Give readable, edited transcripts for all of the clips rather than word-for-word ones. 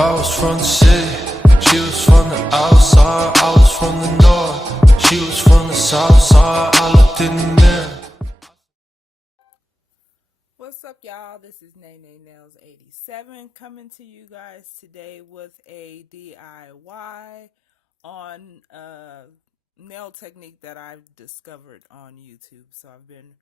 I was from the city, she was from the outside. I was from the north, she was from the south side. I looked in the mirror. What's up, y'all? This is Nay Nails 87 coming to you guys today with a DIY on a nail technique that I've discovered on YouTube. So I've been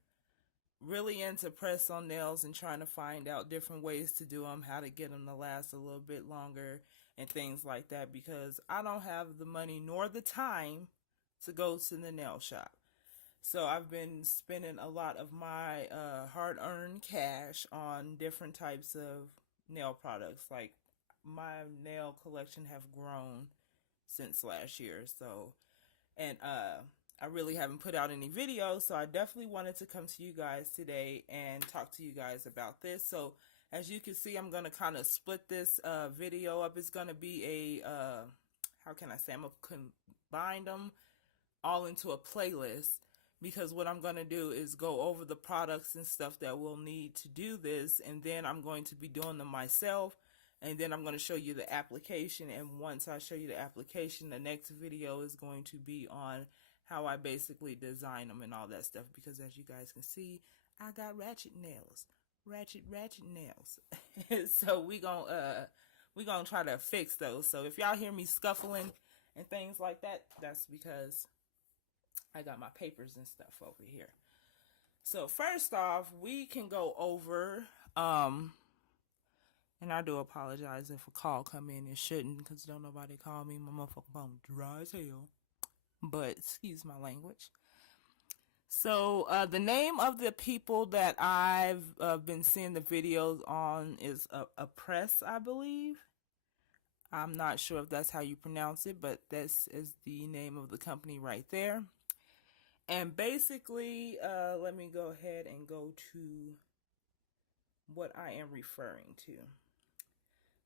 really into press on nails and trying to find out different ways to do them, how to get them to last a little bit longer and things like that, because I don't have the money nor the time to go to the nail shop. So I've been spending a lot of my hard-earned cash on different types of nail products. Like, my nail collection have grown since last year. So, and I really haven't put out any videos, so I definitely wanted to come to you guys today and talk to you guys about this. So as you can see, I'm going to kind of split this video up. It's going to be a, how can I say, I'm going to combine them all into a playlist, because what I'm going to do is go over the products and stuff that we'll need to do this, and then I'm going to be doing them myself, and then I'm going to show you the application. And once I show you the application, the next video is going to be on how I basically design them and all that stuff, because as you guys can see, I got ratchet nails. Ratchet nails. So we gonna try to fix those. So if y'all hear me scuffling and things like that, that's because I got my papers and stuff over here. So first off, we can go over, and I do apologize if a call come in. It shouldn't, because don't nobody call me. My motherfucking phone dry as hell. But excuse my language. So the name of the people that I've been seeing the videos on is Apres, I believe. I'm not sure if that's how you pronounce it, but this is the name of the company right there. And basically, let me go ahead and go to what I am referring to.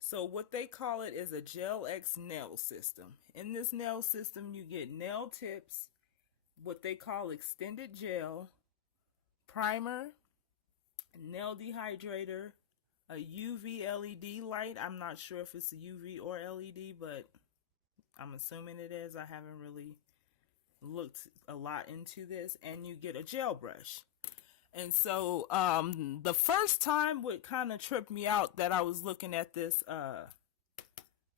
So what they call it is a Gel X nail system. In this nail system, you get nail tips, what they call extended gel, primer, nail dehydrator, a UV LED light. I'm not sure if it's a UV or LED, but I'm assuming it is. I haven't really looked a lot into this. And you get a gel brush. And so the first time what kind of tripped me out that I was looking at this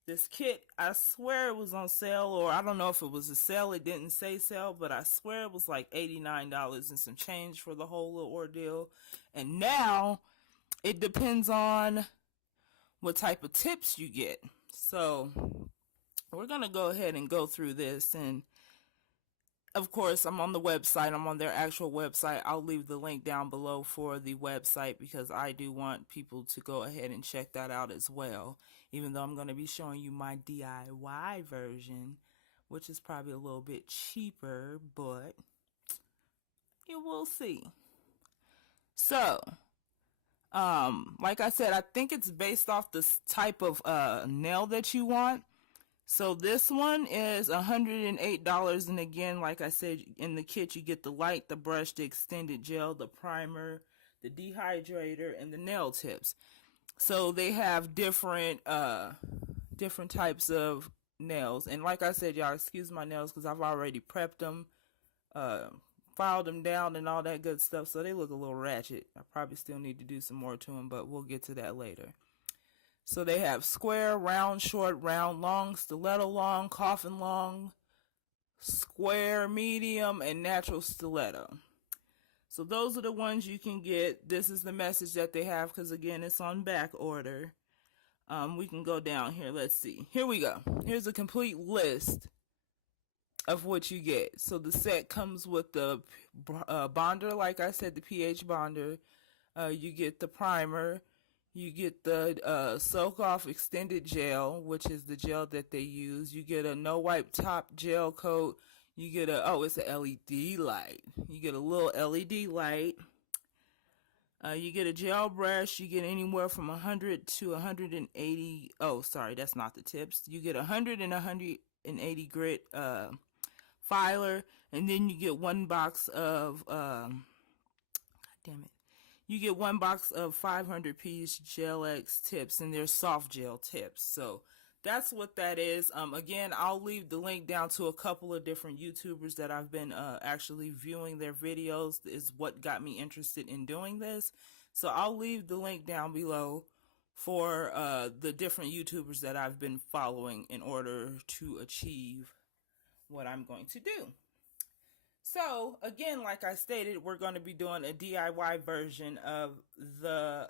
this kit, I swear it was on sale, or I don't know if it was a sale, it didn't say sale, but I swear it was like $89 and some change for the whole little ordeal. And now it depends on what type of tips you get. So we're gonna go ahead and go through this, and of course, I'm on the website. I'm on their actual website. I'll leave the link down below for the website, because I do want people to go ahead and check that out as well. Even though I'm going to be showing you my DIY version, which is probably a little bit cheaper, but you will see. So, like I said, I think it's based off the type of nail that you want. So this one is $108, and again, like I said, in the kit you get the light, the brush, the extended gel, the primer, the dehydrator, and the nail tips. So they have different types of nails. And like I said, y'all, excuse my nails because I've already prepped them, filed them down, and all that good stuff. So they look a little ratchet. I probably still need to do some more to them, but we'll get to that later. So they have square, round, short, round, long, stiletto long, coffin long, square, medium, and natural stiletto. So those are the ones you can get. This is the message that they have, because again, it's on back order. We can go down here. Let's see. Here we go. Here's a complete list of what you get. So the set comes with the bonder, like I said, the pH bonder. You get the primer. You get the soak off extended gel, which is the gel that they use. You get a no wipe top gel coat. You get it's a LED light. You get a little LED light. You get a gel brush. You get anywhere from 100 to 180. Oh, sorry, that's not the tips. You get 100 and 180 grit filer, and then you get one box of God damn it. you get one box of 500 piece Gel X tips, and they're soft gel tips. So that's what that is. Again, I'll leave the link down to a couple of different YouTubers that I've been actually viewing their videos, is what got me interested in doing this. So I'll leave the link down below for the different YouTubers that I've been following in order to achieve what I'm going to do. So again, like I stated, we're going to be doing a DIY version of the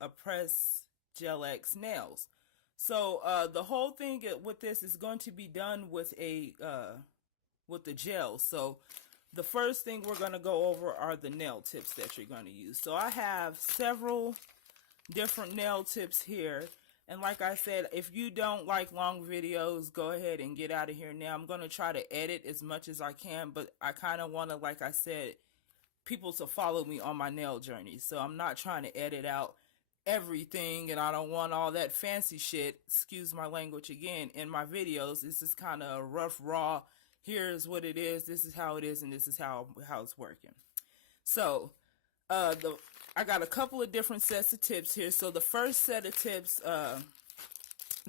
Apres Gel X nails. So the whole thing with this is going to be done with the gel. So the first thing we're going to go over are the nail tips that you're going to use. So I have several different nail tips here. And like I said, if you don't like long videos, go ahead and get out of here now. I'm going to try to edit as much as I can, but I kind of want to, like I said, people to follow me on my nail journey. So I'm not trying to edit out everything, and I don't want all that fancy shit, excuse my language again, in my videos. This is kind of rough, raw. Here's what it is, this is how it is, and this is how it's working. So I got a couple of different sets of tips here. So the first set of tips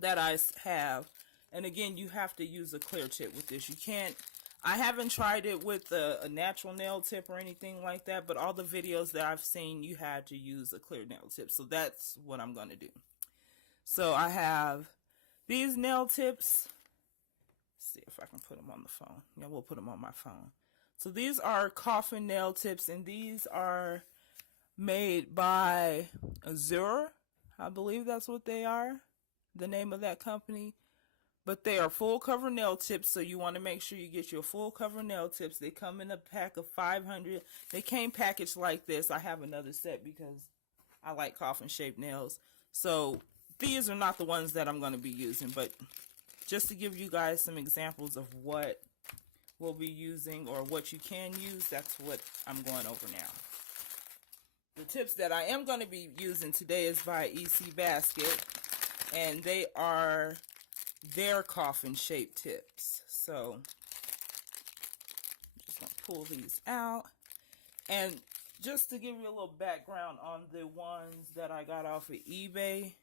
that I have, and again, you have to use a clear tip with this. You can't, I haven't tried it with a natural nail tip or anything like that, but all the videos that I've seen, you had to use a clear nail tip. So that's what I'm going to do. So I have these nail tips. Let's see if I can put them on the phone. Yeah, we'll put them on my phone. So these are coffin nail tips, and these are made by Azure. I believe that's what they are, the name of that company. But they are full cover nail tips, so you want to make sure you get your full cover nail tips. They come in a pack of 500. They came packaged like this. I have another set because I like coffin shaped nails. So these are not the ones that I'm going to be using, but just to give you guys some examples of what we'll be using or what you can use, that's what I'm going over now. The tips that I am going to be using today is by EC Basket, and they are their coffin shaped tips. So I'm just going to pull these out. And just to give you a little background on the ones that I got off of eBay,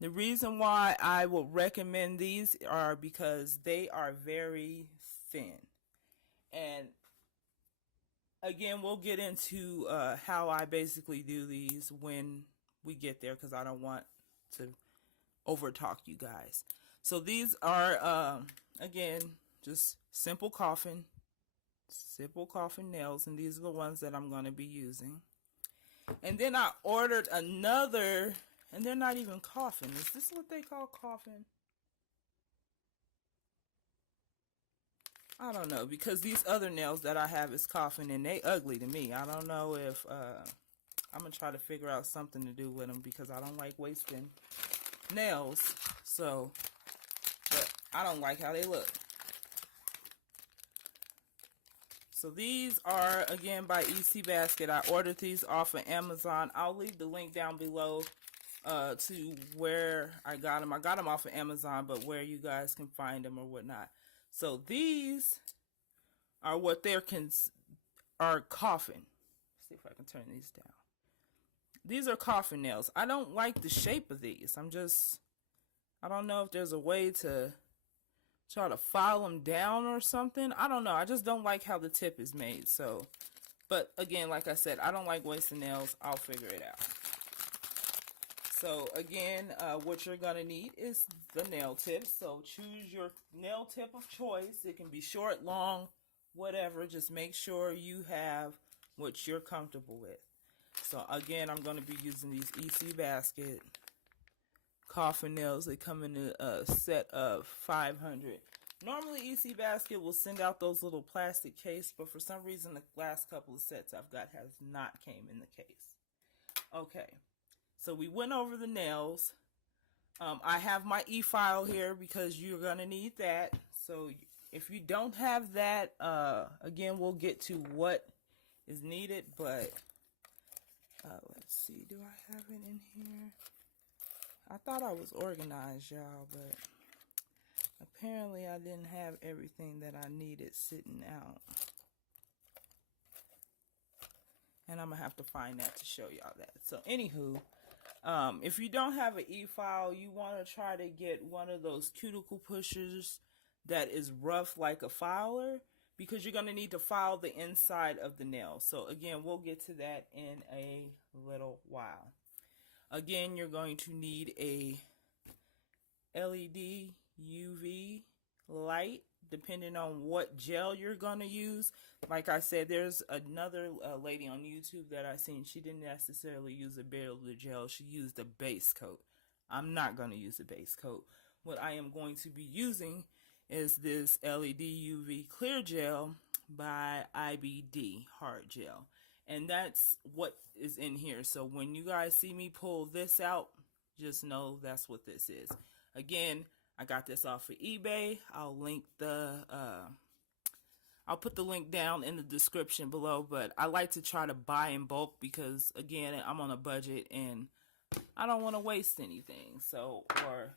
the reason why I will recommend these are because they are very thin. And again, we'll get into how I basically do these when we get there, because I don't want to overtalk you guys. So these are, again, just simple coffin nails, and these are the ones that I'm going to be using. And then I ordered another, and they're not even coffin. Is this what they call coffin? I don't know, because these other nails that I have is coffin, and they ugly to me. I don't know if, I'm going to try to figure out something to do with them, because I don't like wasting nails. So, but I don't like how they look. So these are, again, by EC Basket. I ordered these off of Amazon. I'll leave the link down below to where I got them. I got them off of Amazon, but where you guys can find them or whatnot. So these are what are coffin. Let's see if I can turn these down. These are coffin nails. I don't like the shape of these. I don't know if there's a way to try to file them down or something. I don't know. I just don't like how the tip is made. So, but again, like I said, I don't like wasting nails. I'll figure it out. So again, what you're going to need is the nail tips. So choose your nail tip of choice. It can be short, long, whatever. Just make sure you have what you're comfortable with. So again, I'm going to be using these EC Basket coffin nails. They come in a set of 500. Normally EC Basket will send out those little plastic case, but for some reason the last couple of sets I've got has not came in the case. Okay. So we went over the nails. I have my e-file here because you're going to need that. So if you don't have that, again, we'll get to what is needed. But let's see. Do I have it in here? I thought I was organized, y'all, but apparently I didn't have everything that I needed sitting out. And I'm going to have to find that to show y'all that. So, anywho, if you don't have an e-file, you want to try to get one of those cuticle pushers that is rough like a filer, because you're going to need to file the inside of the nail. So, again, we'll get to that in a little while. Again, you're going to need a LED UV light, depending on what gel you're going to use. Like I said, there's another lady on YouTube that I seen. She didn't necessarily use a builder gel. She used a base coat. I'm not going to use a base coat. What I am going to be using is this LED UV clear gel by IBD hard gel. And that's what is in here. So when you guys see me pull this out, just know that's what this is. Again, I got this off of eBay. I'll put the link down in the description below, but I like to try to buy in bulk because, again, I'm on a budget and I don't want to waste anything. So, or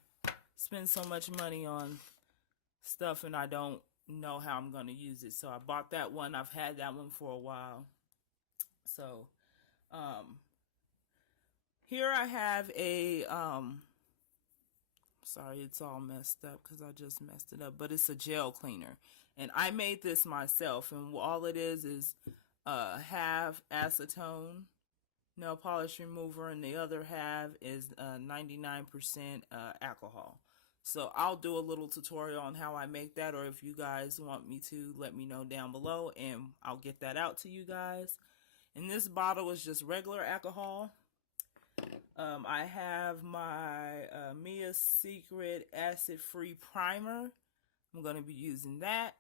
spend so much money on stuff and I don't know how I'm going to use it. So I bought that one. I've had that one for a while. So, here I have a, sorry, it's all messed up because I just messed it up, but it's a gel cleaner. And I made this myself, and all it is half acetone nail polish remover, and the other half is 99% alcohol. So I'll do a little tutorial on how I make that, or if you guys want me to, let me know down below, and I'll get that out to you guys. And this bottle is just regular alcohol. I have my Mia Secret acid-free primer. I'm going to be using that.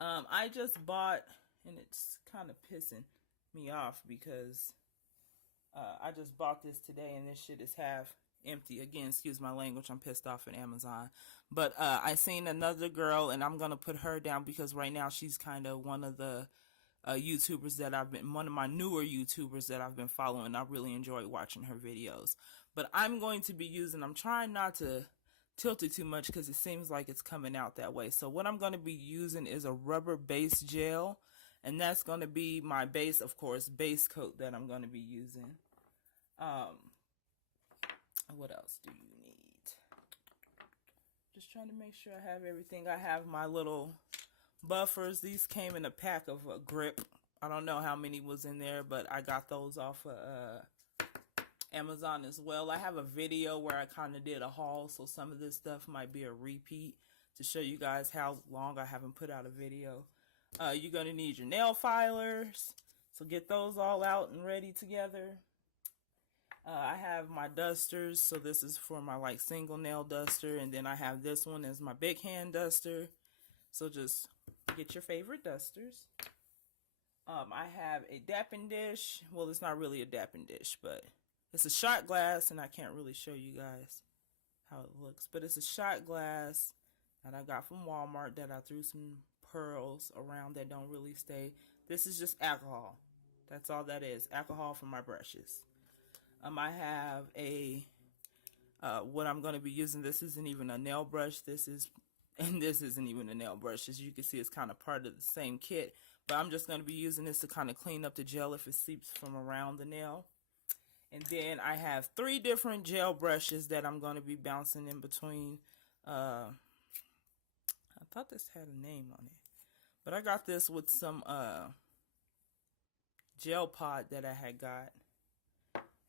I just bought, and it's kind of pissing me off because I just bought this today and this shit is half empty. Again, excuse my language, I'm pissed off at Amazon. But I seen another girl, and I'm going to put her down because right now she's kind of one of the YouTubers that one of my newer YouTubers that I've been following. I really enjoy watching her videos. But I'm going to be I'm trying not to tilt it too much because it seems like it's coming out that way. So what I'm going to be using is a rubber base gel, and that's going to be my base, of course, base coat that I'm going to be using. What else do you need? Just trying to make sure I have everything. I have my little buffers. These came in a pack of grip. I don't know how many was in there, but I got those off of Amazon as well. I have a video where I kind of did a haul, so some of this stuff might be a repeat to show you guys how long I haven't put out a video. You're going to need your nail filers, so get those all out and ready together. I have my dusters, so this is for my single nail duster, and then I have this one as my big hand duster. So just get your favorite dusters. I have a dapping dish. Well, it's not really a dapping dish, but it's a shot glass, and I can't really show you guys how it looks. But it's a shot glass that I got from Walmart that I threw some pearls around that don't really stay. This is just alcohol. That's all that is. Alcohol for my brushes. I have a, what I'm going to be using. This isn't even a nail brush. This isn't even a nail brush. As you can see, it's kind of part of the same kit. But I'm just going to be using this to kind of clean up the gel if it seeps from around the nail. And then I have 3 different gel brushes that I'm going to be bouncing in between. I thought this had a name on it. But I got this with some gel pot that I had got.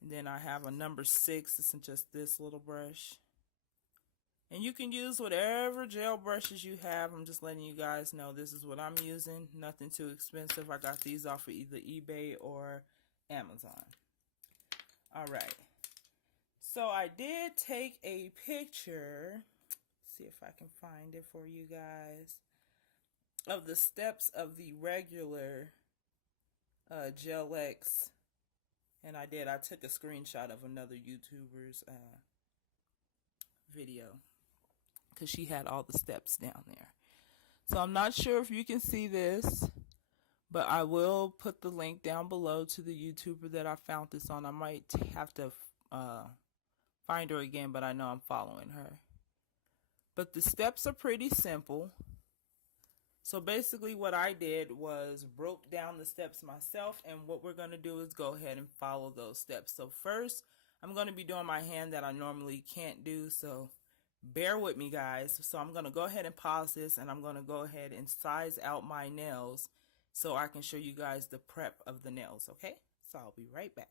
And then I have a number 6. It's just this little brush. And you can use whatever gel brushes you have. I'm just letting you guys know this is what I'm using. Nothing too expensive. I got these off of either eBay or Amazon. Alright. So I did take a picture. Let's see if I can find it for you guys. Of the steps of the regular Gel X. And I took a screenshot of another YouTuber's video. Because she had all the steps down there. So I'm not sure if you can see this. But I will put the link down below to the YouTuber that I found this on. I might have to find her again, but I know I'm following her. But the steps are pretty simple. So basically what I did was broke down the steps myself, and what we're going to do is go ahead and follow those steps. So first, I'm going to be doing my hand that I normally can't do, so bear with me, guys. So I'm going to go ahead and pause this, and I'm going to go ahead and size out my nails so I can show you guys the prep of the nails, okay? So I'll be right back.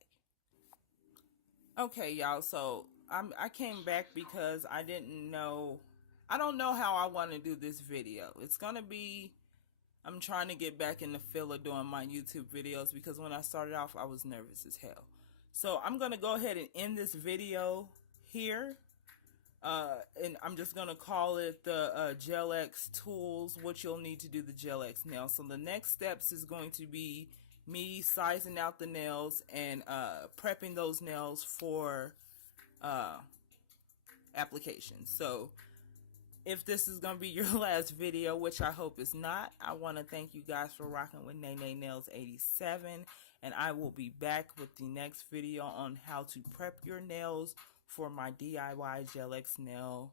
Okay, y'all, so I came back because I don't know how I want to do this video. It's going to be, I'm trying to get back in the feel of doing my YouTube videos because when I started off, I was nervous as hell. So I'm going to go ahead and end this video here. And I'm just going to call it the Gel X tools, what you'll need to do the Gel X nail. So the next steps is going to be me sizing out the nails and prepping those nails for application. So if this is going to be your last video, which I hope is not, I want to thank you guys for rocking with Nay Nails 87, and I will be back with the next video on how to prep your nails for my DIY Gel X nail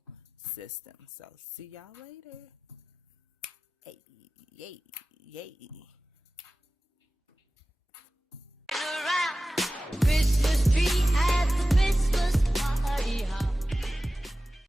system. So see y'all later. Hey, yay, yay.